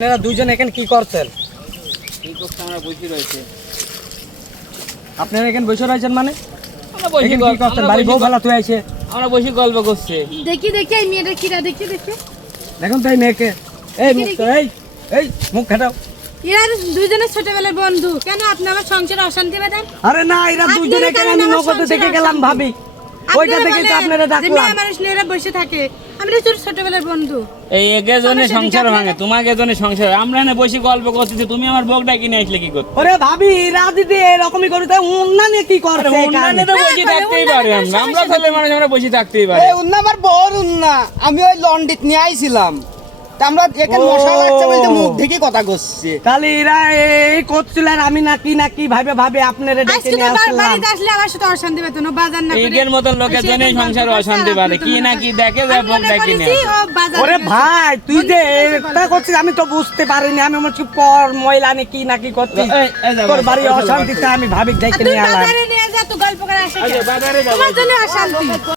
আপনারা দুইজন এখানে কি করছেন? কি করতে আমরা বসে রয়েছে আপনারা এখানে বসে রয়েছেন মানে? আমরা বসে কি করছেন? বাড়ি বউ বসে তুই আইছে? আমরা বসে গল্প করছে। দেখি দেখি এই মেয়েটা কিরা দেখি দেখি। দেখুন তাই মেয়েকে। এই মুখ এই এই মুখ খাটাও এরা দুইজনের ছোটবেলার বন্ধু। কেন আপনি আমার সংসারে অশান্তি বাঁধেন আরে না এরা আপনারা দুইজন আমি নগদে দেখে গেলাম ভাবি। ওইটা থেকে তো আপনারা ডাকলাম। মানুষ নিয়ে বসে থাকে। আমি তো তোর ছোটবেলার বন্ধু। এই একে জনে সংসার ভাঙে তোমাকে জনে সংসার আমরা না বসে গল্প করতেছি তুমি আমার বকটা কিনে আসলে কি করতে? ওরে ভাবি রাজনীতি এরকমই করে তাই উন্না নিয়ে কি করতে উন্না তো বসে থাকতেই অন্যান্য পারি আমরা। আমরা ছেলে মানুষ আমরা বসে থাকতেই পারি। এই উন্না আমার বড় উন্না। আমি ওই লন্ডিত নিয়ে আইছিলাম। আমরা এখানে মশা লাগছে বলতে মুখ দেখে কথা করছে তাহলে এরা এই করছিল আর আমি নাকি নাকি ভাবে ভাবে আপনারা ডেকে নিয়ে আসলাম। বাড়িতে আসলে আমার সাথে অশান্তি পেত না বাজার না করে এগের মতন লোকের জন্য সংসার অশান্তি বাড়ে। কি তো না মনে কি দেখে। ও বাজারে ওরে ভাই তুই যে এটা করছিস? আমি তো বুঝতে পারিনি। আমি মনে হচ্ছে পর ময়লা নে কি নাকি করছিস? এই তোর বাড়ি অশান্তিতে আমি ভাবি তুই নিয়ে এলাম বাজারে নিয়ে যা তো গল্প করে আসে বাজারে যাব। তোমার জন্য অশান্তি।